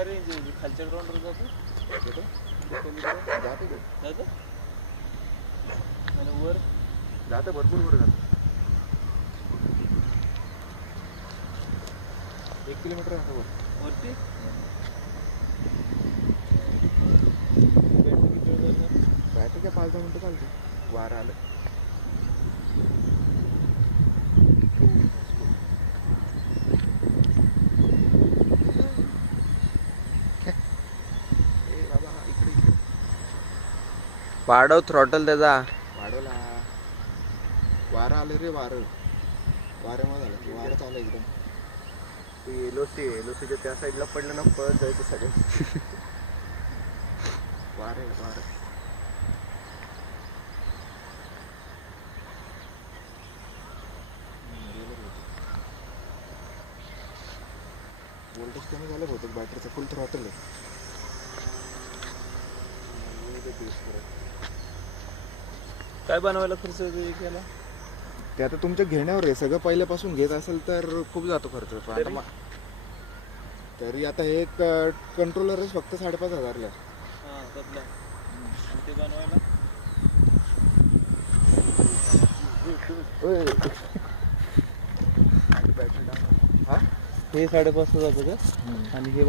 काय रेंज आहे खालच्या ग्राउंडवर जातो जातो आणि वर जातं भरपूर वर जातं 1 किलोमीटर असं वर वरती बॅटरी काय 5-10 मिनिटं चालते वारं आलं वाढव थ्रॉटल त्याचा वाढवला वारं आलं रे वारं वाऱ्यामध्ये झालं की वारं चाललं एकदम ते एलओसीच्या त्या साईडला पडलं ना पळत जायचं सगळं वारं आहे वारं वोल्टेज कमी झालं बहुतेक बॅटरीचं फुल थ्रॉटल आहे काय बनवायला खर्च केला ते आता तुमच्या घेण्यावर आहे सगळं पहिल्यापासून घेत असेल तर खूप जातो खर्च पण आता तरी आता हे कंट्रोलरच फक्त 5,500 हां तबला आणि ते बनवायला हा हे 5,500 जातं का आणि हे